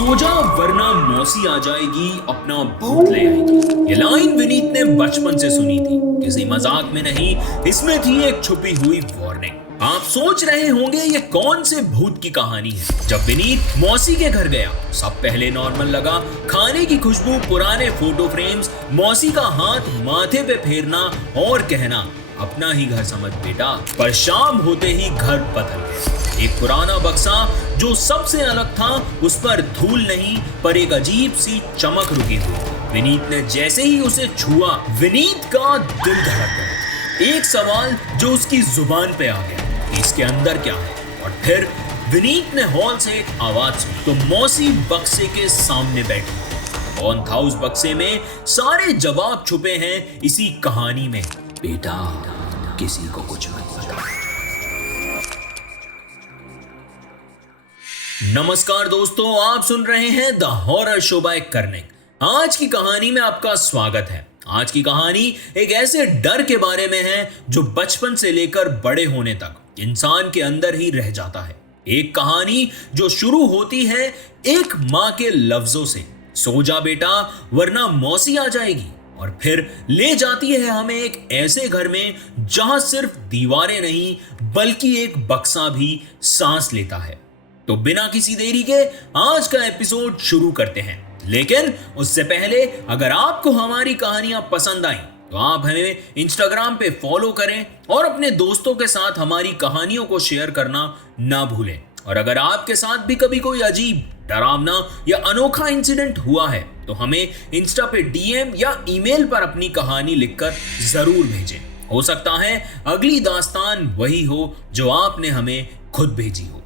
सो जा वरना मौसी आ जाएगी, अपना भूत ले आएगी। ये लाइन विनीत ने बचपन से सुनी थी, किसी मजाक में नहीं, इसमें थी एक छुपी हुई वार्निंग। आप सोच रहे होंगे ये कौन से भूत की कहानी है। जब विनीत मौसी के घर गया, सब पहले नॉर्मल लगा। खाने की खुशबू, पुराने फोटो फ्रेम्स, मौसी का हाथ माथे पे फेरना और कहना अपना ही घर समझ बेटा। पर शाम होते ही घर बदल गया। एक पुराना बक्सा जो सबसे अलग था, उस पर धूल नहीं पर एक अजीब सी चमक रुकी हुई। विनीत ने जैसे ही उसे छुआ, विनीत का दिल धड़क गया। एक सवाल जो उसकी जुबान पे आ गया, इसके अंदर क्या है। और फिर विनीत ने हॉल से एक आवाज सुनी तो मौसी बक्से के सामने बैठी। कौन था उस बक्से में? सारे जवाब छुपे हैं इसी कहानी में। बेटा, किसी को कुछ मत बता। नमस्कार दोस्तों, आप सुन रहे हैं the horror show by Karnik. आज की कहानी में आपका स्वागत है। आज की कहानी एक ऐसे डर के बारे में है जो बचपन से लेकर बड़े होने तक इंसान के अंदर ही रह जाता है। एक कहानी जो शुरू होती है एक माँ के लफ्जों से, सो जा बेटा वरना मौसी आ जाएगी, और फिर ले जाती है हमें एक ऐसे घर में जहां सिर्फ दीवारें नहीं बल्कि एक बक्सा भी सांस लेता है। तो बिना किसी देरी के आज का एपिसोड शुरू करते हैं। लेकिन उससे पहले अगर आपको हमारी कहानियां पसंद आई तो आप हमें इंस्टाग्राम पे फॉलो करें और अपने दोस्तों के साथ हमारी कहानियों को शेयर करना ना भूलें। और अगर आपके साथ भी कभी कोई अजीब, डरावना या अनोखा इंसिडेंट हुआ है तो हमें इंस्टा पे डीएम या ईमेल पर अपनी कहानी लिखकर जरूर भेजें। हो सकता है अगली दास्तान वही हो जो आपने हमें खुद भेजी हो।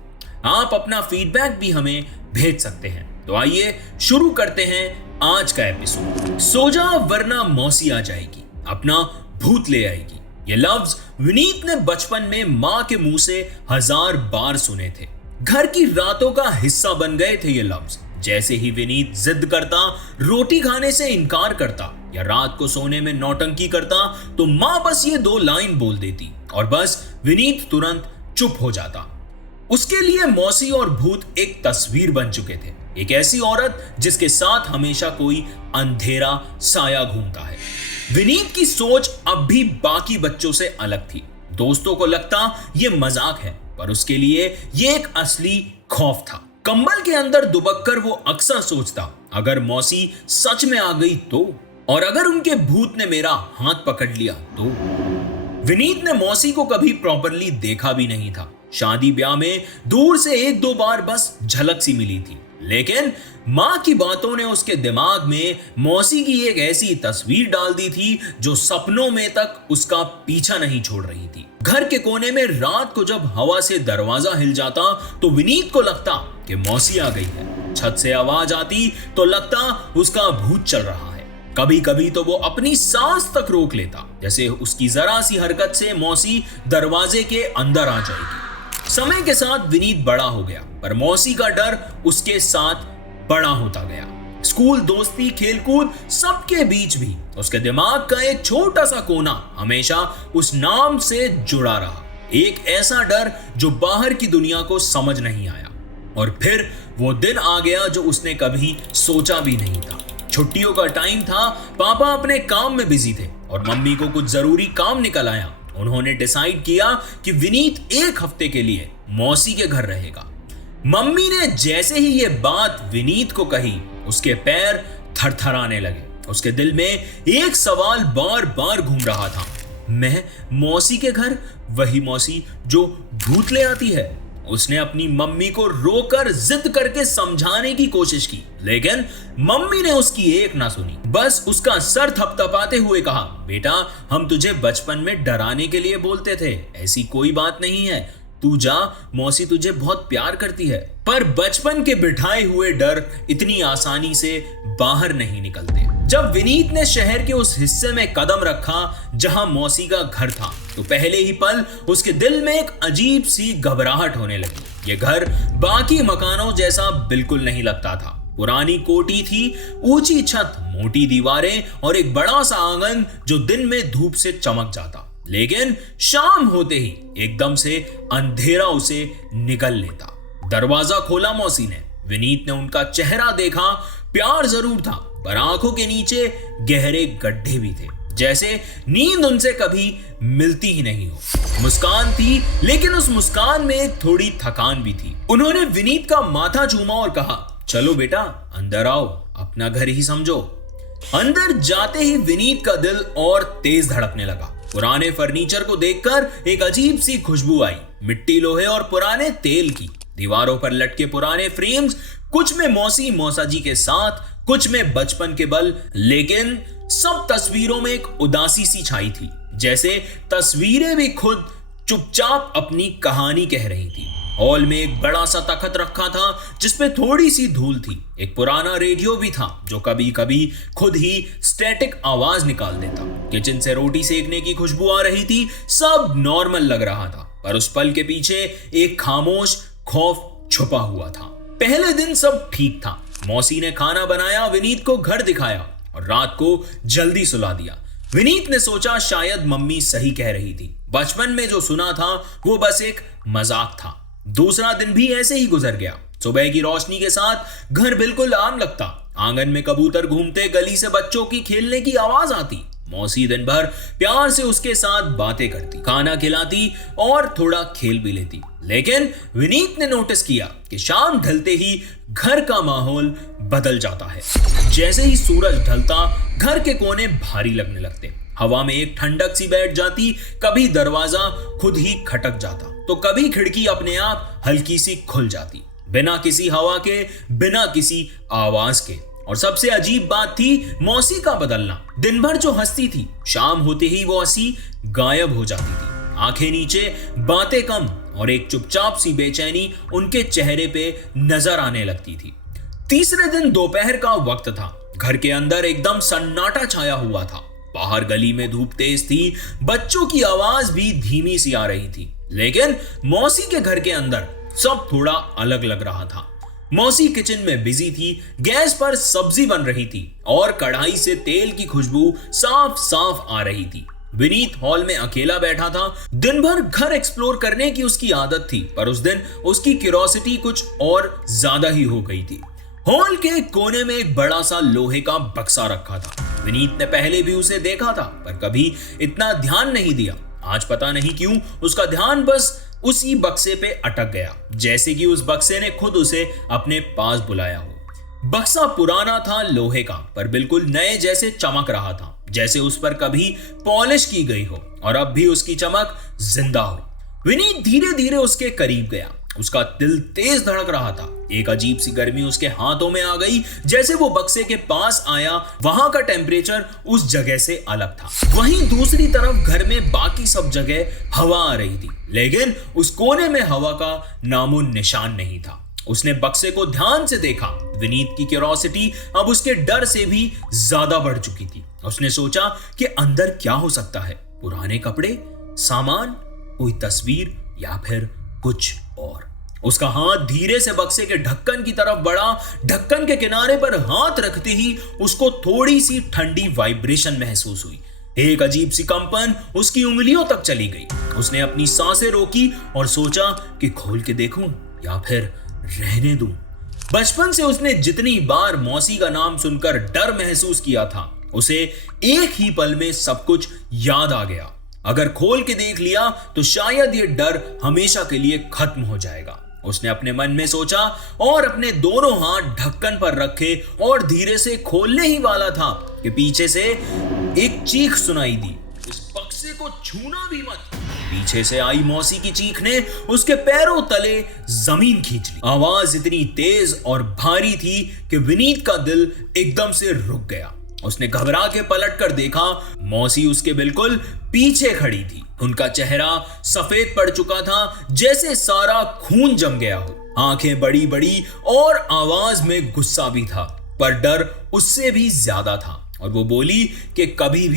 आप अपना फीडबैक भी हमें भेज सकते हैं। तो आइए शुरू करते हैं आज का एपिसोड। सो जा वरना मौसी आ जाएगी, अपना भूत ले आएगी। ये लफ्ज विनीत ने बचपन में माँ के मुंह से 1000 बार सुने थे। घर की रातों का हिस्सा बन गए थे ये लफ्ज। जैसे ही विनीत जिद करता, रोटी खाने से इनकार करता या रात को सोने में नौटंकी करता, तो माँ बस ये 2 लाइन बोल देती और बस विनीत तुरंत चुप हो जाता। उसके लिए मौसी और भूत एक तस्वीर बन चुके थे। एक ऐसी औरत जिसके साथ हमेशा कोई अंधेरा साया घूमता है। विनीत की सोच अब भी बाकी बच्चों से अलग थी। दोस्तों को लगता ये मजाक है, पर उसके लिए ये एक असली खौफ था। कंबल के अंदर दुबककर वो अक्सर सोचता, अगर मौसी सच में आ गई तो, और अगर उनके भूत ने मेरा हाथ पकड़ लिया तो। विनीत ने मौसी को कभी प्रॉपरली देखा भी नहीं था। शादी ब्याह में दूर से 1-2 बार बस झलक सी मिली थी। लेकिन माँ की बातों ने उसके दिमाग में मौसी की एक ऐसी तस्वीर डाल दी थी जो सपनों में तक उसका पीछा नहीं छोड़ रही थी। घर के कोने में रात को जब हवा से दरवाजा हिल जाता तो विनीत को लगता कि मौसी आ गई है। छत से आवाज आती तो लगता उसका भूत चल रहा है। कभी कभी तो वो अपनी सांस तक रोक लेता, जैसे उसकी जरा सी हरकत से मौसी दरवाजे के अंदर आ जाएगी। समय के साथ विनीत बड़ा हो गया, पर मौसी का डर उसके साथ बड़ा होता गया। स्कूल, दोस्ती, खेलकूद, सबके बीच भी उसके दिमाग का एक छोटा सा कोना हमेशा उस नाम से जुड़ा रहा। एक ऐसा डर जो बाहर की दुनिया को समझ नहीं आया। और फिर वो दिन आ गया जो उसने कभी सोचा भी नहीं था। छुट्टियों का टाइम था, पापा अपने काम में बिजी थे और मम्मी को कुछ जरूरी काम निकल आया। उन्होंने डिसाइड किया कि विनीत 1 हफ्ते के लिए मौसी के घर रहेगा। मम्मी ने जैसे ही ये बात विनीत को कही, उसके पैर थरथराने लगे। उसके दिल में एक सवाल बार बार घूम रहा था, मैं मौसी के घर, वही मौसी जो भूत ले आती है। उसने अपनी मम्मी को रोकर जिद करके समझाने की कोशिश की, लेकिन मम्मी ने उसकी एक ना सुनी। बस उसका सर थपथपाते हुए कहा, बेटा हम तुझे बचपन में डराने के लिए बोलते थे, ऐसी कोई बात नहीं है, तू जा, मौसी तुझे बहुत प्यार करती है। पर बचपन के बिठाए हुए डर इतनी आसानी से बाहर नहीं निकलते। जब विनीत ने शहर के उस हिस्से में कदम रखा जहां मौसी का घर था, तो पहले ही पल उसके दिल में एक अजीब सी घबराहट होने लगी। ये घर बाकी मकानों जैसा बिल्कुल नहीं लगता था। पुरानी कोठी थी, ऊंची छत, मोटी दीवारें और एक बड़ा सा आंगन जो दिन में धूप से चमक जाता, लेकिन शाम होते ही एकदम से अंधेरा उसे निगल लेता। दरवाजा खोला मौसी ने, विनीत ने उनका चेहरा देखा। प्यार जरूर था, पर आंखों के नीचे गहरे गड्ढे भी थे, जैसे नींद उनसे कभी मिलती ही नहीं हो। मुस्कान थी, लेकिन उस मुस्कान में एक थोड़ी थकान भी थी। उन्होंने विनीत का माथा चूमा और कहा, चलो बेटा अंदर आओ, अपना घर ही समझो। अंदर जाते ही विनीत का दिल और तेज धड़कने लगा। पुराने फर्नीचर को देखकर एक अजीब सी खुशबू आई, मिट्टी, लोहे और पुराने तेल की। दीवारों पर लटके पुराने फ्रेम्स, कुछ में मौसी मौसा जी के साथ, कुछ में बचपन के बल, लेकिन सब तस्वीरों में एक उदासी सी छाई थी, जैसे तस्वीरें भी खुद चुपचाप अपनी कहानी कह रही थी। हॉल में एक बड़ा सा तख्त रखा था जिसपे थोड़ी सी धूल थी। एक पुराना रेडियो भी था जो कभी कभी खुद ही स्टैटिक आवाज निकाल देता। किचन से रोटी सेकने की खुशबू आ रही थी। सब नॉर्मल लग रहा था, पर उस पल के पीछे एक खामोश खौफ छुपा हुआ था। पहले दिन सब ठीक था। मौसी ने खाना बनाया, विनीत को घर दिखाया और रात को जल्दी सुला दिया। विनीत ने सोचा शायद मम्मी सही कह रही थी, बचपन में जो सुना था वो बस एक मजाक था। दूसरा दिन भी ऐसे ही गुजर गया। सुबह की रोशनी के साथ घर बिल्कुल आम लगता। आंगन में कबूतर घूमते, गली से बच्चों की खेलने की आवाज आती। मौसी दिन भर प्यार से उसके साथ बातें करती, खाना खिलाती और थोड़ा खेल भी लेती। लेकिन विनीत ने नोटिस किया कि शाम ढलते ही घर का माहौल बदल जाता है। जैसे ही सूरज ढलता, घर के कोने भारी लगने लगते। हवा में एक ठंडक सी बैठ जाती। कभी दरवाजा खुद ही खटक जाता, तो कभी खिड़की अपने आप हल्की सी खुल जाती, बिना किसी हवा के, बिना किसी आवाज के। और सबसे अजीब बात थी मौसी का बदलना। दिन भर जो हंसती थी, शाम होते ही वो हंसी गायब हो जाती थी। आंखें नीचे, बातें कम और एक चुपचाप सी बेचैनी उनके चेहरे पे नजर आने लगती थी। तीसरे दिन दोपहर का वक्त था। घर के अंदर एकदम सन्नाटा छाया हुआ था। बाहर गली में धूप तेज थी, बच्चों की आवाज भी धीमी सी आ रही थी। लेकिन मौसी के घर के अंदर सब थोड़ा अलग लग रहा था। मौसी किचन में बिजी थी, गैस पर सब्जी बन रही थी और कढ़ाई से तेल की खुशबू साफ साफ आ रही थी। विनीत हॉल में अकेला बैठा था। दिन भर घर एक्सप्लोर करने की उसकी आदत थी, पर उस दिन उसकी क्यूरियोसिटी कुछ और ज्यादा ही हो गई थी। हॉल के कोने में एक बड़ा सा लोहे का बक्सा रखा था। विनीत ने पहले भी उसे देखा था, पर कभी इतना ध्यान नहीं दिया। आज पता नहीं क्यों उसका ध्यान बस उसी बक्से पे अटक गया, जैसे कि उस बक्से ने खुद उसे अपने पास बुलाया हो। बक्सा पुराना था, लोहे का, पर बिल्कुल नए जैसे चमक रहा था, जैसे उस पर कभी पॉलिश की गई हो और अब भी उसकी चमक जिंदा हो। विनीत धीरे धीरे उसके करीब गया। उसका दिल तेज धड़क रहा था। एक अजीब सी गर्मी उसके हाथों में आ गई। जैसे वो बक्से के पास आया, वहां का टेम्परेचर उस जगह से अलग था। वहीं दूसरी तरफ घर में बाकी सब जगह हवा आ रही थी, लेकिन उस कोने में हवा का नामो निशान नहीं था। उसने बक्से को ध्यान से देखा। विनीत की क्यूरियोसिटी अब उसके डर से भी ज्यादा बढ़ चुकी थी। उसने सोचा कि अंदर क्या हो सकता है। पुराने कपड़े, सामान, कोई तस्वीर या फिर कुछ और। उसका हाथ धीरे से बक्से के ढक्कन की तरफ बढ़ा। ढक्कन के किनारे पर हाथ रखते ही उसको थोड़ी सी ठंडी वाइब्रेशन महसूस हुई। एक अजीब सी कंपन उसकी उंगलियों तक चली गई। उसने अपनी सांसें रोकी और सोचा कि खोल के देखूं या फिर रहने दूं। बचपन से उसने जितनी बार मौसी का नाम सुनकर डर महसूस किया था, उसे एक ही पल में सब कुछ याद आ गया। अगर खोल के देख लिया तो शायद ये डर हमेशा के लिए खत्म हो जाएगा। उसने अपने मन में सोचा और अपने दोनों हाथ ढक्कन पर रखे और धीरे से खोलने ही वाला था कि पीछे से एक चीख सुनाई दी, इस बक्से को छूना भी मत। पीछे से आई मौसी की चीख ने उसके पैरों तले जमीन खींच ली। आवाज इतनी तेज और भारी थी कि विनीत का दिल एकदम से रुक गया। उसने घबरा के पलट कर देखा, मौसी उसके बिल्कुल पीछे खड़ी थी। उनका चेहरा सफेद पड़ चुका था, जैसे सारा खून जम गया हो। आंखें बड़ी बड़ी और आवाज में गुस्सा भी था, पर डर उससे भी ज्यादा था। और वो बोली कि कभी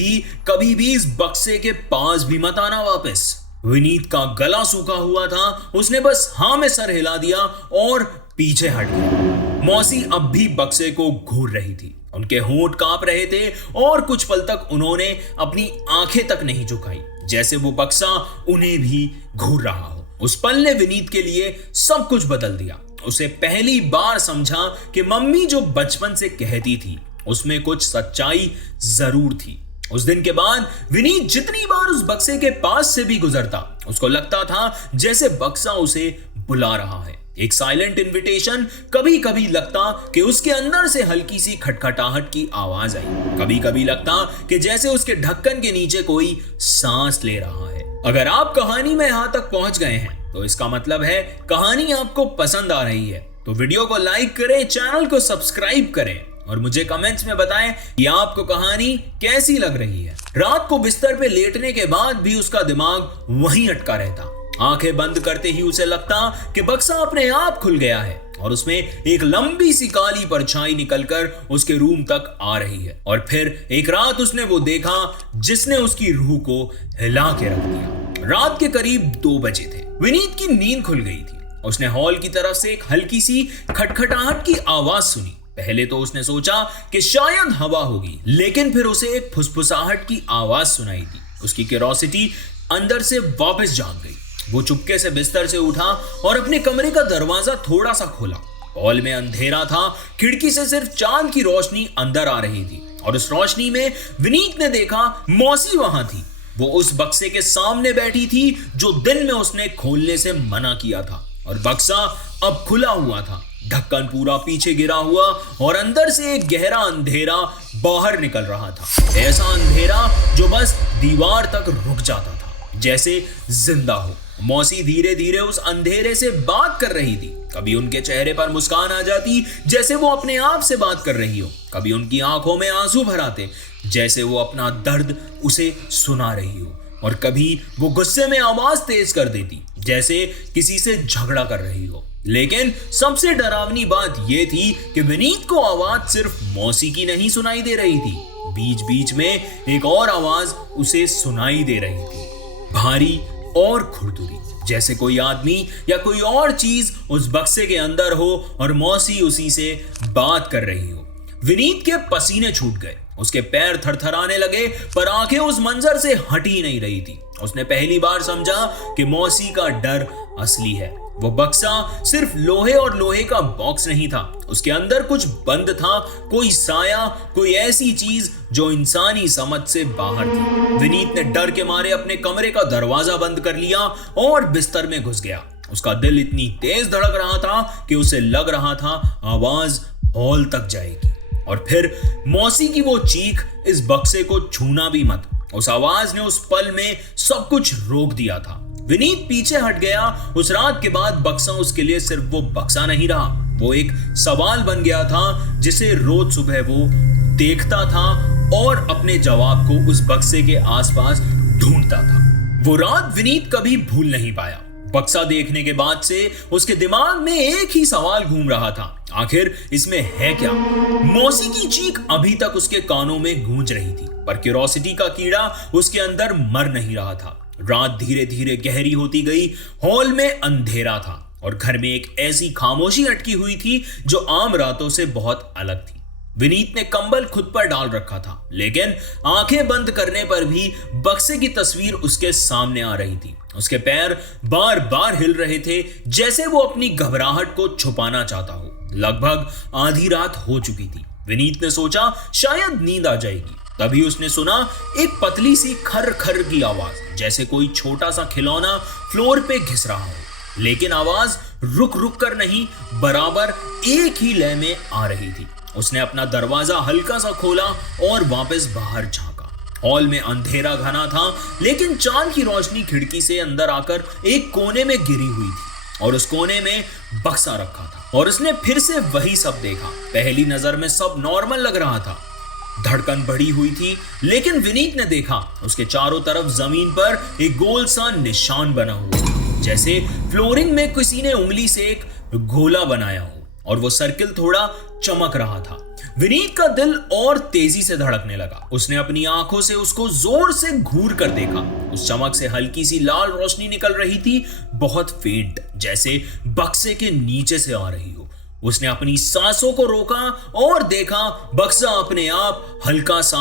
भी इस बक्से के पास भी मत आना वापस। विनीत का गला सूखा हुआ था। उसने बस हाँ में सर हिला दिया और पीछे हट गया। मौसी अब भी बक्से को घूर रही थी। उनके होंठ कांप रहे थे और कुछ पल तक उन्होंने अपनी आंखें तक नहीं झुकाई, जैसे वो बक्सा उन्हें भी घूर रहा हो। उस पल ने विनीत के लिए सब कुछ बदल दिया। उसे पहली बार समझा कि मम्मी जो बचपन से कहती थी उसमें कुछ सच्चाई जरूर थी। उस दिन के बाद विनीत जितनी बार उस बक्से के पास से भी गुजरता उसको लगता था जैसे बक्सा उसे बुला रहा है, एक साइलेंट इनविटेशन। कभी कभी लगता कि उसके अंदर से हल्की सी खटखटाहट की आवाज आई, कभी कभी लगता कि जैसे उसके ढक्कन के नीचे कोई सांस ले रहा है। अगर आप कहानी में यहां तक पहुंच गए हैं तो इसका मतलब है कहानी आपको पसंद आ रही है। तो वीडियो को लाइक करें, चैनल को सब्सक्राइब करें और मुझे कमेंट्स में बताएं कि आपको कहानी कैसी लग रही है। रात को बिस्तर पे लेटने के बाद भी उसका दिमाग वहीं अटका रहता। आंखें बंद करते ही उसे लगता कि बक्सा अपने आप खुल गया है और उसमें एक लंबी सी काली परछाई निकलकर उसके रूम तक आ रही है। और फिर एक रात उसने वो देखा जिसने उसकी रूह को हिला के रख दिया। रात के करीब 2 बजे थे। विनीत की नींद खुल गई थी। उसने हॉल की तरफ से एक हल्की सी खटखटाहट की आवाज सुनी। पहले तो उसने सोचा कि शायद हवा होगी, लेकिन फिर उसे एक फुसफुसाहट की आवाज सुनाई दी। उसकी क्यूरियोसिटी अंदर से वापस जाग गई। वो चुपके से बिस्तर से उठा और अपने कमरे का दरवाजा थोड़ा सा खोला। हॉल में अंधेरा था, खिड़की से सिर्फ चांद की रोशनी अंदर आ रही थी और उस रोशनी में विनीत ने देखा मौसी वहां थी। वो उस बक्से के सामने बैठी थी जो दिन में उसने खोलने से मना किया था और बक्सा अब खुला हुआ था, ढक्कन पूरा पीछे गिरा हुआ और अंदर से एक गहरा अंधेरा बाहर निकल रहा था। ऐसा अंधेरा जो बस दीवार तक रुक जाता था, जैसे जिंदा हो। मौसी धीरे धीरे उस अंधेरे से बात कर रही थी। कभी उनके चेहरे पर मुस्कान आ जाती जैसे वो अपने आप से बात कर रही हो, कभी उनकी आंखों में आंसू भर आते जैसे वो अपना दर्द उसे सुना रही हो, और कभी वो गुस्से में आवाज तेज कर देती जैसे किसी से झगड़ा कर रही हो। लेकिन सबसे डरावनी बात यह थी कि विनीत को आवाज सिर्फ मौसी की नहीं सुनाई दे रही थी, बीच बीच में एक और आवाज उसे सुनाई दे रही थी, भारी और खुरदुरी, जैसे कोई आदमी या कोई और चीज उस बक्से के अंदर हो और मौसी उसी से बात कर रही हो। विनीत के पसीने छूट गए, उसके पैर थरथराने लगे, पर आंखें उस मंजर से हट ही नहीं रही थी। उसने पहली बार समझा कि मौसी का डर असली है। वो बक्सा सिर्फ लोहे और लोहे का बॉक्स नहीं था, उसके अंदर कुछ बंद था, कोई साया, कोई ऐसी चीज जो इंसानी समझ से बाहर थी। विनीत ने डर के मारे अपने कमरे का दरवाजा बंद कर लिया और बिस्तर में घुस गया। उसका दिल इतनी तेज धड़क रहा था कि उसे लग रहा था आवाज हॉल तक जाएगी। और फिर मौसी की वो चीख, इस बक्से को छूना भी मत। उस आवाज ने उस पल में सब कुछ रोक दिया था। विनीत पीछे हट गया। उस रात के बाद बक्सा उसके लिए सिर्फ वो बक्सा नहीं रहा, वो एक सवाल बन गया था जिसे रोज सुबह वो देखता था और अपने जवाब को उस बक्से के आसपास ढूंढता था। वो रात विनीत कभी भूल नहीं पाया। बक्सा देखने के बाद से उसके दिमाग में एक ही सवाल घूम रहा था, आखिर इसमें है क्या? मौसी की चीख अभी तक उसके कानों में गूंज रही थी, पर क्यूरियोसिटी का कीड़ा उसके अंदर मर नहीं रहा था। रात धीरे धीरे गहरी होती गई। हॉल में अंधेरा था और घर में एक ऐसी खामोशी अटकी हुई थी जो आम रातों से बहुत अलग थी। विनीत ने कंबल खुद पर डाल रखा था, लेकिन आंखें बंद करने पर भी बक्से की तस्वीर उसके सामने आ रही थी। उसके पैर बार बार हिल रहे थे जैसे वो अपनी घबराहट को छुपाना चाहता हो। लगभग आधी रात हो चुकी थी। विनीत ने सोचा शायद नींद आ जाएगी, तभी उसने सुना एक पतली सी खर खर की आवाज, जैसे कोई छोटा सा खिलौना फ्लोर पे घिस रहा हो। लेकिन आवाज रुक रुक कर नहीं, बराबर एक ही लय में आ रही थी। उसने अपना दरवाजा हल्का सा खोला और वापस बाहर झांका। हॉल में अंधेरा घना था, लेकिन चांद की रोशनी खिड़की से अंदर आकर एक कोने में गिरी हुई थी और उस कोने में बक्सा रखा था। और उसने फिर से वही सब देखा। पहली नजर में सब नॉर्मल लग रहा था, धड़कन बढ़ी हुई थी, लेकिन विनीत ने देखा उसके चारों तरफ जमीन पर एक गोल सा निशान बना हुआ, जैसे फ्लोरिंग में किसी ने उंगली से एक गोला बनाया हो और वो सर्किल थोड़ा चमक रहा था। विनीत का दिल और तेजी से धड़कने लगा। उसने अपनी आंखों से उसको जोर से घूर कर देखा। उस चमक से हल्की सी लाल रोशनी निकल रही थी, बहुत फेंट, जैसे बक्से के नीचे से आ रही हो। उसने अपनी सांसों को रोका और देखा बक्सा अपने आप हल्का सा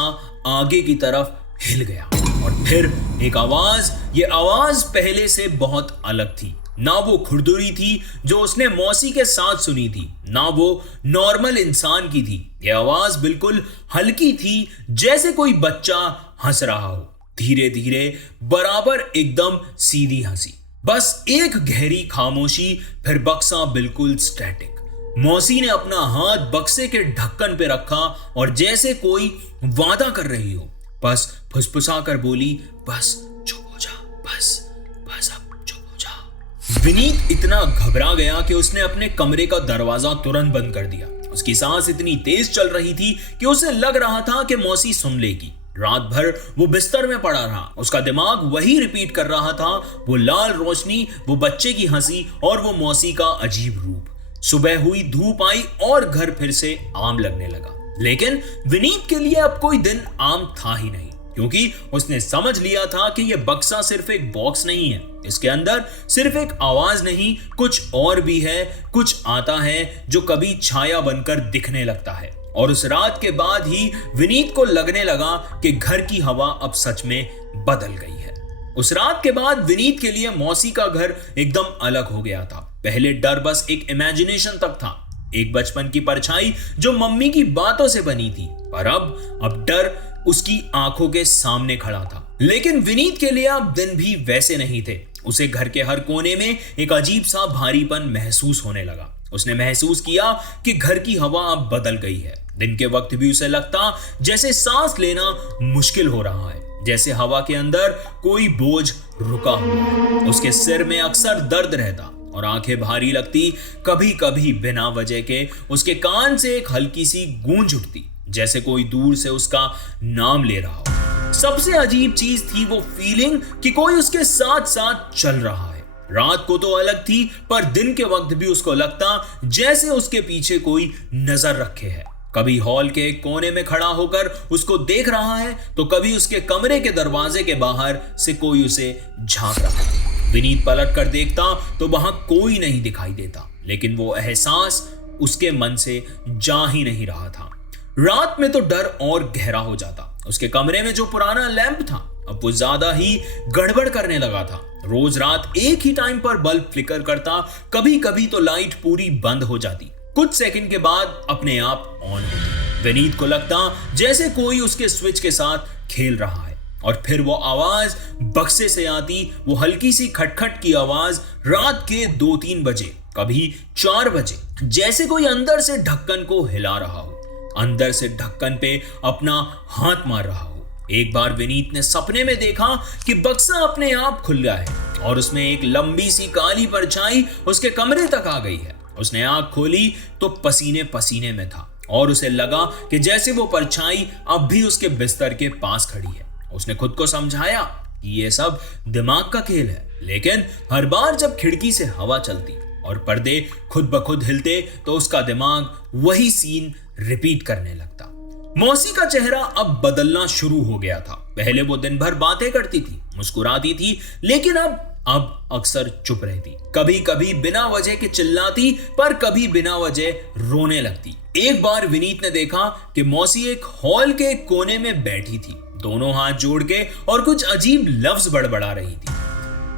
आगे की तरफ हिल गया। और फिर एक आवाज, ये आवाज पहले से बहुत अलग थी। ना वो खुरदुरी थी जो उसने मौसी के साथ सुनी थी, ना वो नॉर्मल इंसान की थी। ये आवाज बिल्कुल हल्की थी, जैसे कोई बच्चा हंस रहा हो, धीरे धीरे, बराबर, एकदम सीधी हंसी। बस एक गहरी खामोशी, फिर बक्सा बिल्कुल स्टैटिक। मौसी ने अपना हाथ बक्से के ढक्कन पे रखा और जैसे कोई वादा कर रही हो, बस फुसफुसा कर बोली, बस चुप हो जा, बस बस अब चुप हो जा। विनीत इतना घबरा गया कि उसने अपने कमरे का दरवाजा तुरंत बंद कर दिया। उसकी सांस इतनी तेज चल रही थी कि उसे लग रहा था कि मौसी सुन लेगी। रात भर वो बिस्तर में पड़ा रहा, उसका दिमाग वही रिपीट कर रहा था, वो लाल रोशनी, वो बच्चे की हंसी और वो मौसी का अजीब रूप। सुबह हुई, धूप आई और घर फिर से आम लगने लगा। लेकिन विनीत के लिए अब कोई दिन आम था ही नहीं, क्योंकि उसने समझ लिया था कि यह बक्सा सिर्फ एक बॉक्स नहीं है, इसके अंदर सिर्फ एक आवाज नहीं, कुछ और भी है। कुछ आता है जो कभी छाया बनकर दिखने लगता है। और उस रात के बाद ही विनीत को लगने लगा कि घर की हवा अब सच में बदल गई है। उस रात के बाद विनीत के लिए मौसी का घर एकदम अलग हो गया था। पहले डर बस एक इमेजिनेशन तक था, एक बचपन की परछाई जो मम्मी की बातों से बनी थी, पर अब डर उसकी आंखों के सामने खड़ा था। लेकिन विनीत के लिए अब दिन भी वैसे नहीं थे। उसे घर के हर कोने में एक अजीब सा भारीपन महसूस होने लगा। उसने महसूस किया कि घर की हवा अब बदल गई है। दिन के वक्त भी उसे लगता जैसे सांस लेना मुश्किल हो रहा है, जैसे हवा के अंदर कोई बोझ रुका हुआ है। उसके सिर में अक्सर दर्द रहता और आंखें भारी लगती। कभी कभी बिना वजह के उसके कान से एक हल्की सी गूंज उठती, जैसे कोई दूर से उसका नाम ले रहा हो। सबसे अजीब चीज थी वो फीलिंग कि कोई उसके साथ साथ चल रहा है। रात को तो अलग थी, पर दिन के वक्त भी उसको लगता जैसे उसके पीछे कोई नजर रखे है। कभी हॉल के एक कोने में खड़ा होकर उसको देख रहा है, तो कभी उसके कमरे के दरवाजे के बाहर से कोई उसे झांक रहा है। विनीत पलट कर देखता तो वहां कोई नहीं दिखाई देता, लेकिन वो एहसास उसके मन से जा ही नहीं रहा था। रात में तो डर और गहरा हो जाता। उसके कमरे में जो पुराना लैंप था अब वो ज्यादा ही गड़बड़ करने लगा था। रोज रात एक ही टाइम पर बल्ब फ्लिकर करता, कभी कभी तो लाइट पूरी बंद हो जाती, कुछ सेकंड के बाद अपने आप ऑन होती। विनीत को लगता जैसे कोई उसके स्विच के साथ खेल रहा है। और फिर वो आवाज बक्से से आती, वो हल्की सी खटखट की आवाज, रात के 2-3 बजे, कभी 4 बजे, जैसे कोई अंदर से ढक्कन को हिला रहा हो, अंदर से ढक्कन पे अपना हाथ मार रहा हो। एक बार विनीत ने सपने में देखा कि बक्सा अपने आप खुल गया है और उसमें एक लंबी सी काली परछाई उसके कमरे तक आ गई है। उसने आंख खोली तो पसीने पसीने में था और उसे लगा कि जैसे वो परछाई अब भी उसके बिस्तर के पास खड़ी है। उसने खुद को समझाया कि ये सब दिमाग का खेल है, लेकिन हर बार जब खिड़की से हवा चलती और पर्दे खुद ब खुद हिलते तो उसका दिमाग वही सीन रिपीट करने लगता। मौसी का चेहरा अब बदलना शुरू हो गया था। पहले वो दिन भर बातें करती थी, मुस्कुराती थी, लेकिन अब अक्सर चुप रहती। कभी कभी बिना वजह के चिल्लाती, पर कभी बिना वजह रोने लगती। एक बार विनीत ने देखा कि मौसी एक हॉल के कोने में बैठी थी, दोनों हाथ जोड़ के, और कुछ अजीब लफ्ज बड़बड़ा रही थी।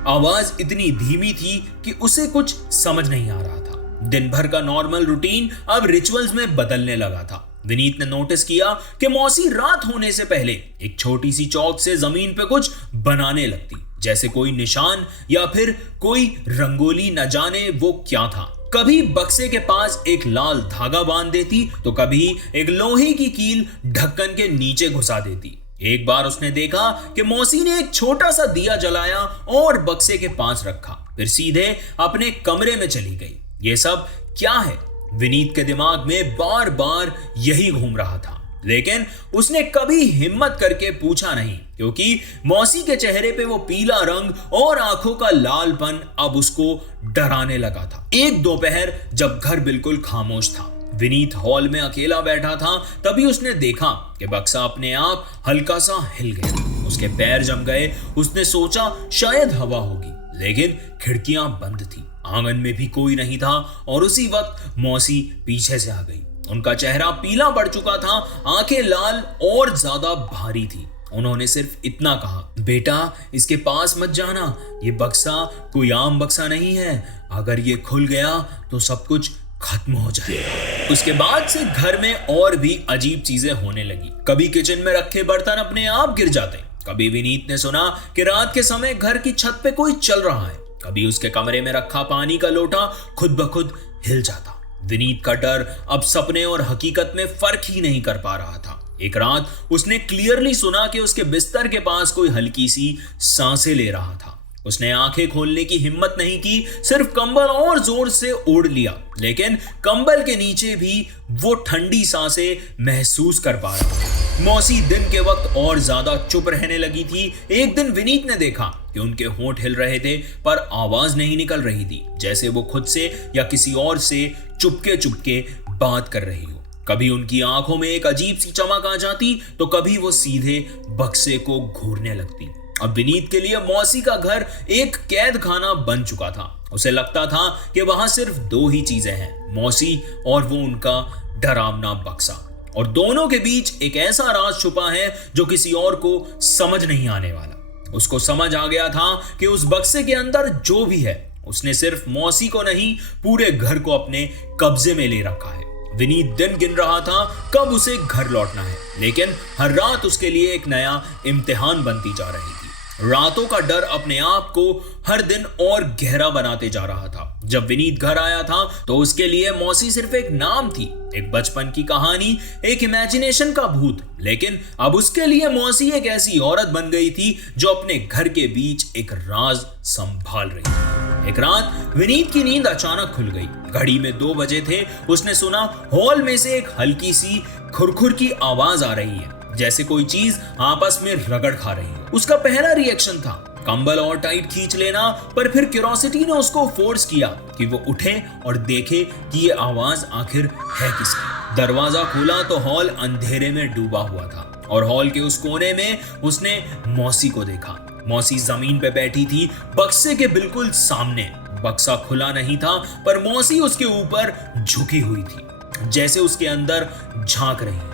आवाज इतनी धीमी थी कि उसे कुछ समझ नहीं आ रहा था। दिन भर का नॉर्मल रूटीन अब रिचुअल्स में बदलने लगा था। विनीत ने नोटिस किया कि मौसी रात होने से पहले एक छोटी सी चौक से जमीन पे कुछ बनाने लगती, जैसे कोई निशान या फिर कोई रंगोली, न जाने वो क्या था। कभी बक्से के पास एक लाल धागा बांध देती, तो कभी एक लोहे की कील ढक्कन के नीचे घुसा देती। एक बार उसने देखा कि मौसी ने एक छोटा सा दिया जलाया और बक्से के पास रखा, फिर सीधे अपने कमरे में चली गई। ये सब क्या है? विनीत के दिमाग में बार बार यही घूम रहा था, लेकिन उसने कभी हिम्मत करके पूछा नहीं, क्योंकि मौसी के चेहरे पे वो पीला रंग और आंखों का लालपन अब उसको डराने लगा था। एक दोपहर जब घर बिल्कुल खामोश था, विनीत हॉल में अकेला बैठा था, तभी उसने देखा कि बक्सा अपने आप हल्का सा हिल गया। उसके पैर जम गए। उसने सोचा शायद हवा होगी, लेकिन खिड़कियां बंद थी, आंगन में भी कोई नहीं था। और उसी वक्त मौसी पीछे से आ गई। उनका चेहरा पीला पड़ चुका था, आंखें लाल और ज्यादा भारी थी। उन्होंने सिर्फ इतना कहा, बेटा इसके पास मत जाना, ये बक्सा कोई आम बक्सा नहीं है, अगर ये खुल गया तो सब कुछ खत्म हो जाएगा। उसके बाद से घर में और भी अजीब चीजें होने लगी। कभी किचन में रखे बर्तन अपने आप गिर जाते, कभी विनीत ने सुना कि रात के समय घर की छत पे कोई चल रहा है, कभी उसके कमरे में रखा पानी का लोटा खुद ब खुद हिल जाता। विनीत का डर अब सपने और हकीकत में फर्क ही नहीं कर पा रहा था। एक रात उसने क्लियरली सुना कि उसके बिस्तर के पास कोई हल्की सी सांसें ले रहा था। उसने आंखें खोलने की हिम्मत नहीं की, सिर्फ कंबल और जोर से ओढ़ लिया, लेकिन कंबल के नीचे भी वो ठंडी सांसें महसूस कर पा रहा था। मौसी दिन के वक्त और ज्यादा चुप रहने लगी थी। एक दिन विनीत ने देखा कि उनके होंठ हिल रहे थे पर आवाज नहीं निकल रही थी, जैसे वो खुद से या किसी और से चुपके चुपके बात कर रही हो। कभी उनकी आंखों में एक अजीब सी चमक आ जाती तो कभी वो सीधे बक्से को घूरने लगती। अब विनीत के लिए मौसी का घर एक कैद खाना बन चुका था। उसे लगता था कि वहां सिर्फ दो ही चीजें हैं, मौसी और वो उनका डरावना बक्सा, और दोनों के बीच एक ऐसा राज छुपा है जो किसी और को समझ नहीं आने वाला। उसको समझ आ गया था कि उस बक्से के अंदर जो भी है, उसने सिर्फ मौसी को नहीं पूरे घर को अपने कब्जे में ले रखा है। विनीत दिन गिन रहा था कब उसे घर लौटना है, लेकिन हर रात उसके लिए एक नया इम्तिहान बनती जा रही थी। रातों का डर अपने आप को हर दिन और गहरा बनाते जा रहा था। जब विनीत घर आया था तो उसके लिए मौसी सिर्फ एक नाम थी, एक बचपन की कहानी, एक इमेजिनेशन का भूत। लेकिन अब उसके लिए मौसी एक ऐसी औरत बन गई थी जो अपने घर के बीच एक राज संभाल रही थी। एक रात विनीत की नींद अचानक खुल गई। घड़ी में 2 बजे थे। उसने सुना हॉल में से एक हल्की सी खुरखुर की आवाज आ रही है, जैसे कोई चीज आपस में रगड़ खा रही है। उसका पहला रिएक्शन था कंबल और टाइट खींच लेना, पर फिर क्यूरियोसिटी ने उसको फोर्स किया कि वो उठे और देखे कि ये आवाज आखिर है किसकी। दरवाजा खोला तो हॉल अंधेरे में डूबा हुआ था और हॉल के उस कोने में उसने मौसी को देखा। मौसी जमीन पे बैठी थी, बक्से के बिल्कुल सामने। बक्सा खुला नहीं था पर मौसी उसके ऊपर झुकी हुई थी, जैसे उसके अंदर झांक रही।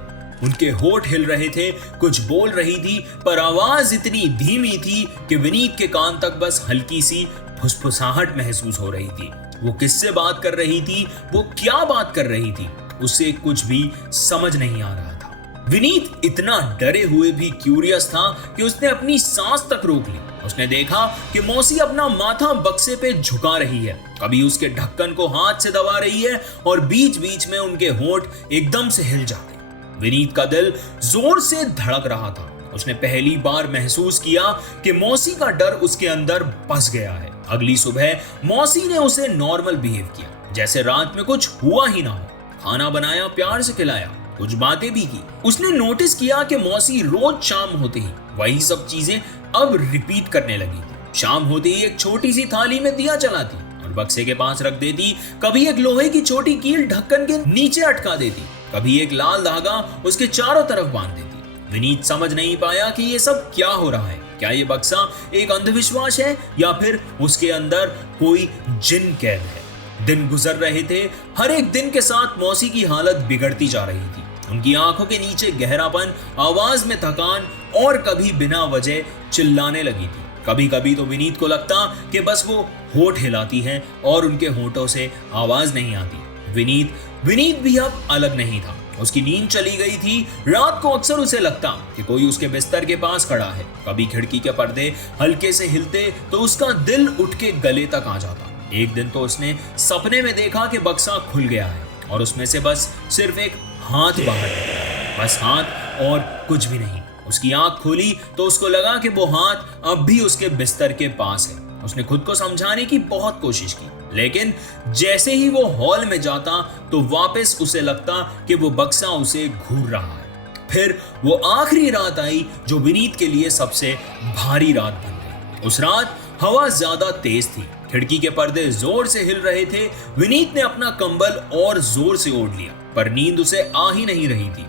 उनके होठ हिल रहे थे, कुछ बोल रही थी, पर आवाज इतनी धीमी थी कि विनीत के कान तक बस हल्की सी फुसफुसाहट महसूस हो रही थी। वो किससे बात कर रही थी, वो क्या बात कर रही थी, उसे कुछ भी समझ नहीं आ रहा था। विनीत इतना डरे हुए भी क्यूरियस था कि उसने अपनी सांस तक रोक ली। उसने देखा कि मौसी अपना माथा बक्से पे झुका रही है, कभी उसके ढक्कन को हाथ से दबा रही है और बीच बीच में उनके होठ एकदम से हिल जाते। विनीत का दिल जोर से धड़क रहा था। उसने पहली बार महसूस किया कि मौसी का डर उसके अंदर बस गया है। अगली सुबह मौसी ने उसे नॉर्मल बिहेव किया, जैसे रात में कुछ हुआ ही ना हो। खाना बनाया, प्यार से खिलाया, कुछ बातें भी की। उसने नोटिस किया कि मौसी रोज शाम होते ही वही सब चीजें अब रिपीट करने लगी थी। शाम होते ही एक छोटी सी थाली में दिया जलाती और बक्से के पास रख देती। कभी एक लोहे की छोटी कील ढक्कन के नीचे अटका देती, कभी एक लाल धागा उसके चारों तरफ बांध देती। विनीत समझ नहीं पाया कि ये सब क्या हो रहा है। क्या ये बक्सा एक अंधविश्वास है या फिर उसके अंदर कोई जिन कैद है। दिन गुजर रहे थे। हर एक दिन के साथ मौसी की हालत बिगड़ती जा रही थी। उनकी आंखों के नीचे गहरापन, आवाज में थकान और कभी बिना वजह चिल्लाने लगी थी। कभी कभी तो विनीत को लगता कि बस वो होठ हिलाती है और उनके होठों से आवाज नहीं आती। विनीत भी अब अलग नहीं था। उसकी नींद चली गई थी। रात को अक्सर उसे लगता कि कोई उसके बिस्तर के पास खड़ा है। कभी खिड़की के पर्दे हल्के से हिलते तो उसका दिल उठ के गले तक आ जाता। एक दिन तो उसने सपने में देखा कि बक्सा खुल गया है और उसमें से बस सिर्फ एक हाथ बाहर है, बस हाथ और कुछ भी नहीं। उसकी आंख खोली तो उसको लगा कि वो हाथ अब भी उसके बिस्तर के पास है। उसने खुद को समझाने की बहुत कोशिश की, लेकिन जैसे ही वो हॉल में जाता तो वापस उसे लगता कि वो बक्सा उसे घूर रहा है। फिर वो आखिरी रात आई जो विनीत के लिए सबसे भारी रात बन गई। उस रात हवा ज्यादा तेज थी, खिड़की के पर्दे जोर से हिल रहे थे। विनीत ने अपना कंबल और जोर से ओढ़ लिया, पर नींद उसे आ ही नहीं रही थी।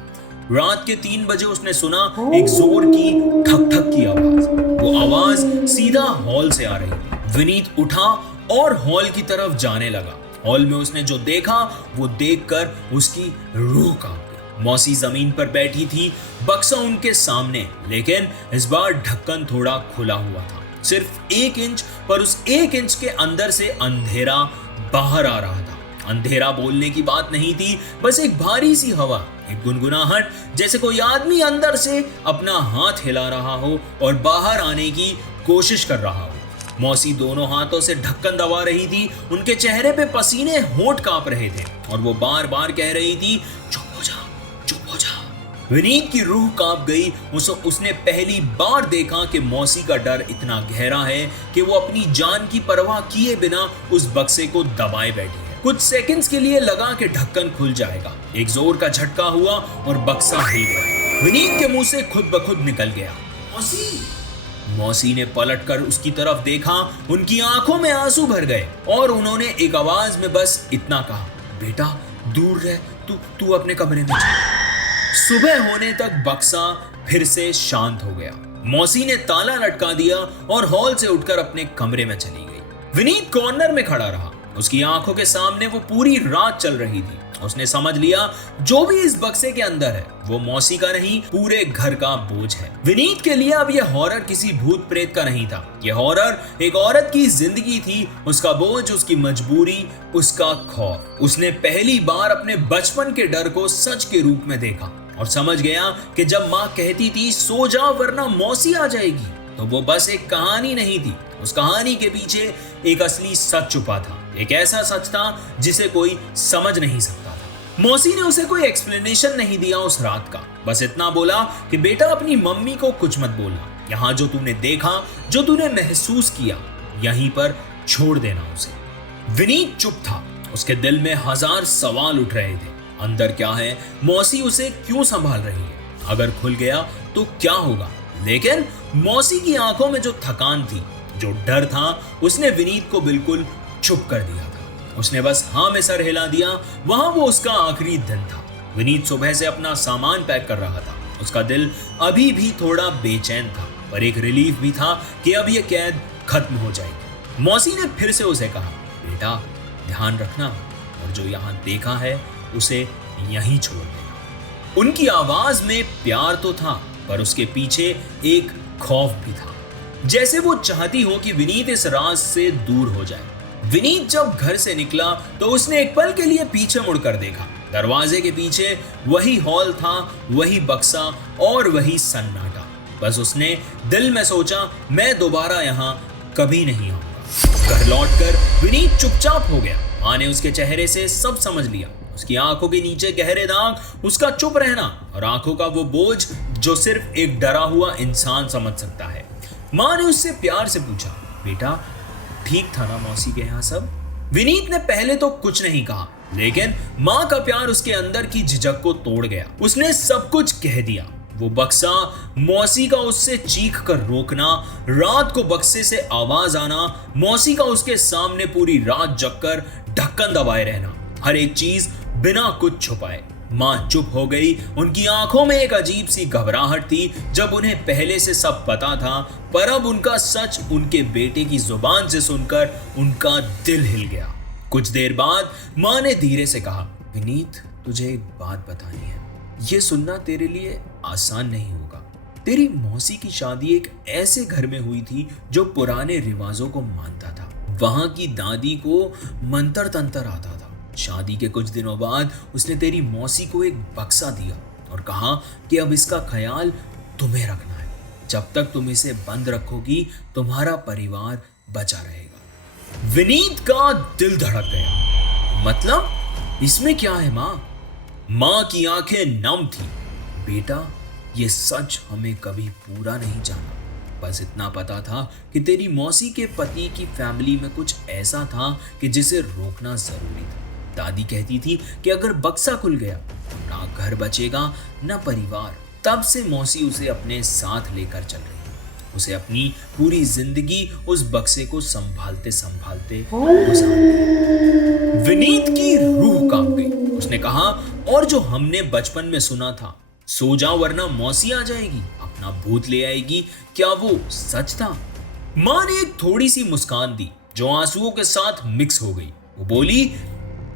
रात के 3 बजे उसने सुना एक जोर की ठक ठक की आवाज। वो आवाज सीधा हॉल से आ रही थी। विनीत उठा और हॉल की तरफ जाने लगा। हॉल में उसने जो देखा वो देखकर उसकी रूह कांप गई। मौसी जमीन पर बैठी थी, बक्सा उनके सामने, लेकिन इस बार ढक्कन थोड़ा खुला हुआ था, सिर्फ 1 इंच, पर उस 1 इंच के अंदर से अंधेरा बाहर आ रहा था। अंधेरा बोलने की बात नहीं थी, बस एक भारी सी हवा, एक गुनगुनाहट, जैसे कोई आदमी अंदर से अपना हाथ हिला रहा हो और बाहर आने की कोशिश कर रहा हो। मौसी दोनों हाथों से ढक्कन दबा रही थी, उनके चेहरे पे पसीने होंठ कांप रहे थे और वो बार बार कह रही थी, चुप हो जा, चुप हो जा। विनीत की रूह कांप गई। उसने पहली बार देखा कि मौसी का डर इतना गहरा है कि वो अपनी जान की परवाह किए बिना उस बक्से को दबाए बैठी है। कुछ सेकंड्स के लिए लगा कि ढक्कन खुल जाएगा, एक जोर का झटका हुआ और बक्सा हिल गया। विनीत के मुंह से खुद ब खुद निकल गया, मौसी। मौसी ने पलटकर उसकी तरफ देखा, उनकी आंखों में आंसू भर गए और उन्होंने एक आवाज में बस इतना कहा, बेटा दूर रह, तू अपने कमरे में जा। सुबह होने तक बक्सा फिर से शांत हो गया। मौसी ने ताला लटका दिया और हॉल से उठकर अपने कमरे में चली गई। विनीत कॉर्नर में खड़ा रहा, उसकी आंखों के सामने वो पूरी रात चल रही थी। उसने समझ लिया जो भी इस बक्से के अंदर है वो मौसी का नहीं, पूरे घर का बोझ है। विनीत के लिए अब यह हॉरर किसी भूत प्रेत का नहीं था, यह हॉरर एक औरत की जिंदगी थी, उसका बोझ, उसकी मजबूरी, उसका खौफ। उसने पहली बार अपने बचपन के डर को सच के रूप में देखा और समझ गया कि जब माँ कहती थी सो जा वरना मौसी आ जाएगी, तो वो बस एक कहानी नहीं थी, उस कहानी के पीछे एक असली सच छुपा था, एक ऐसा सच था जिसे कोई समझ नहीं सकता था। मौसी ने उसे कोई एक्सप्लेनेशन नहीं दिया उस रात का, बस इतना बोला कि बेटा अपनी मम्मी को कुछ मत बोलना, यहाँ जो तूने देखा, जो तूने महसूस किया, यहीं पर छोड़ देना उसे। विनीत चुप था, उसके दिल में 1000 सवाल उठ रहे थे। अंदर क्या है, मौसी उसे क्यों संभाल रही है, अगर खुल गया तो क्या होगा। लेकिन मौसी की आंखों में जो थकान थी, जो डर था, उसने विनीत को बिल्कुल चुप कर दिया था। उसने बस हाँ में सर हिला दिया। वहां वो उसका आखिरी दिन था। विनीत सुबह से अपना सामान पैक कर रहा था, उसका दिल अभी भी थोड़ा बेचैन था, पर एक रिलीफ भी था कि अब यह कैद खत्म हो जाएगी। मौसी ने फिर से उसे कहा, बेटा ध्यान रखना और जो यहाँ देखा है उसे यहीं छोड़ देना। उनकी आवाज में प्यार तो था, पर उसके पीछे एक खौफ भी था, जैसे वो चाहती हो कि विनीत इस राज से दूर हो जाए। विनीत जब घर से निकला तो उसने एक पल के लिए पीछे मुड़कर देखा। दरवाजे के पीछे वही हॉल था, वही बक्सा और वही सन्नाटा। बस उसने दिल में सोचा, मैं दोबारा यहाँ कभी नहीं आऊंगा। घर लौटकर विनीत चुपचाप हो गया। माँ ने उसके चेहरे से सब समझ लिया, उसकी आंखों के नीचे गहरे दाग, उसका चुप रहना और आंखों का वो बोझ जो सिर्फ एक डरा हुआ इंसान समझ सकता है। माँ ने उससे प्यार से पूछा, बेटा ठीक था ना मौसी के यहाँ सब? विनीत ने पहले तो कुछ नहीं कहा, लेकिन माँ का प्यार उसके अंदर की झिझक को तोड़ गया। उसने सब कुछ कह दिया। वो बक्सा, मौसी का उससे चीख कर रोकना, रात को बक्से से आवाज आना, मौसी का उसके सामने पूरी रात जगकर ढक्कन दबाए रहना, हर एक चीज बिना कुछ छुपाए। माँ चुप हो गई। उनकी आंखों में एक अजीब सी घबराहट थी। जब उन्हें पहले से सब पता था, पर अब उनका सच उनके बेटे की जुबान से सुनकर उनका दिल हिल गया। कुछ देर बाद माँ ने धीरे से कहा, विनीत तुझे एक बात बतानी है, ये सुनना तेरे लिए आसान नहीं होगा। तेरी मौसी की शादी एक ऐसे घर में हुई थी जो पुराने रिवाजों को मानता था। वहां की दादी को मंत्र तंत्र आता था। शादी के कुछ दिनों बाद उसने तेरी मौसी को एक बक्सा दिया और कहा कि अब इसका ख्याल तुम्हें रखना है। जब तक तुम इसे बंद रखोगी तुम्हारा परिवार बचा रहेगा। विनीत का दिल धड़क गया। मतलब इसमें क्या है माँ? माँ की आंखें नम थी। बेटा ये सच हमें कभी पूरा नहीं जाना, बस इतना पता था कि तेरी मौसी के पति की फैमिली में कुछ ऐसा था कि जिसे रोकना जरूरी था। दादी कहती थी कि अगर बक्सा खुल गया तो ना घर बचेगा ना परिवार। तब से मौसी उसे अपने साथ लेकर चल रही है। उसे अपनी पूरी जिंदगी उस बक्से को संभालते संभालते गुजार दी। विनीत की रूह कांप गई। उसने कहा, और जो हमने बचपन में सुना था, सो जाओ वरना मौसी आ जाएगी, अपना भूत ले आएगी, क्या वो सच था? माँ ने एक थोड़ी सी मुस्कान दी जो आंसुओं के साथ मिक्स हो गई। वो बोली,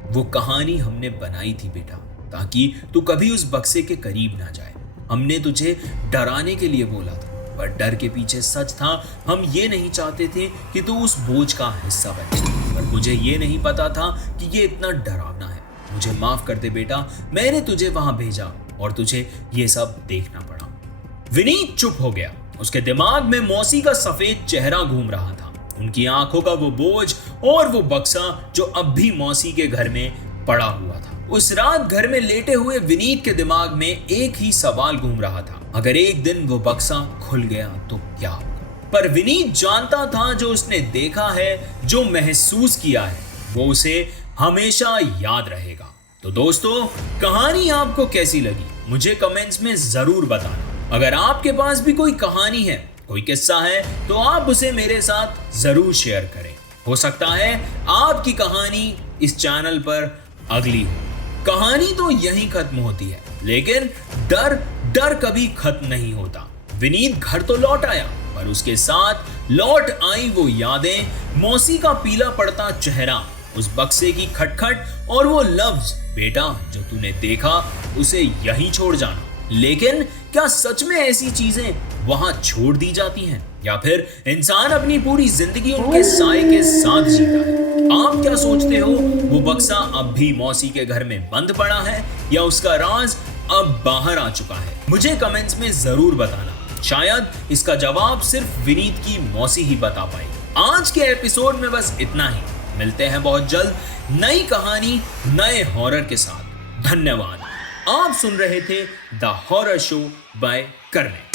वो कहानी हमने बनाई थी बेटा, ताकि तू कभी उस बक्से के करीब ना जाए। हमने तुझे डराने के लिए बोला था, पर डर के पीछे सच था। हम ये नहीं चाहते थे कि तू उस बोझ का हिस्सा बन जाए, पर मुझे ये नहीं पता था कि ये इतना डरावना है। मुझे माफ कर दे बेटा, मैंने तुझे वहां भेजा और तुझे ये सब देखना पड़ा। विनीत चुप हो गया। उसके दिमाग में मौसी का सफेद चेहरा घूम रहा था, उनकी आंखों का वो बोझ और वो बक्सा जो अब भी मौसी के घर में पड़ा हुआ था। उस रात घर में लेटे हुए विनीत के दिमाग में एक ही सवाल घूम रहा था, अगर एक दिन वो बक्सा खुल गया तो क्या होगा। पर विनीत जानता था जो उसने देखा है, जो महसूस किया है, वो उसे हमेशा याद रहेगा। तो दोस्तों, कहानी आपको कैसी लगी मुझे कमेंट्स में जरूर बताना। अगर आपके पास भी कोई कहानी है, कोई किस्सा है, तो आप उसे मेरे साथ जरूर शेयर करें। हो सकता है आपकी कहानी इस चैनल पर अगली हो। कहानी तो यहीं खत्म होती है, लेकिन डर कभी खत्म नहीं होता। विनीत घर तो लौट आया, पर उसके साथ लौट आई वो यादें, मौसी का पीला पड़ता चेहरा, उस बक्से की खटखट और वो लफ्ज, बेटा जो तूने देखा उसे यहीं छोड़ जाना। लेकिन क्या सच में ऐसी चीजें वहां छोड़ दी जाती हैं, या फिर इंसान अपनी पूरी जिंदगी उनके साए के साथ जीता है? आप क्या सोचते हो? वो बक्सा अब भी मौसी के घर में बंद पड़ा है, या उसका राज अब बाहर आ चुका है? मुझे कमेंट्स में जरूर बताना। शायद इसका जवाब सिर्फ विनीत की मौसी ही बता पाई। आज के एपिसोड में बस इतना ही। मिलते हैं बहुत जल्द नई कहानी, नए हॉरर के साथ। धन्यवाद। आप सुन रहे थे द हॉरर शो बाय करनेक।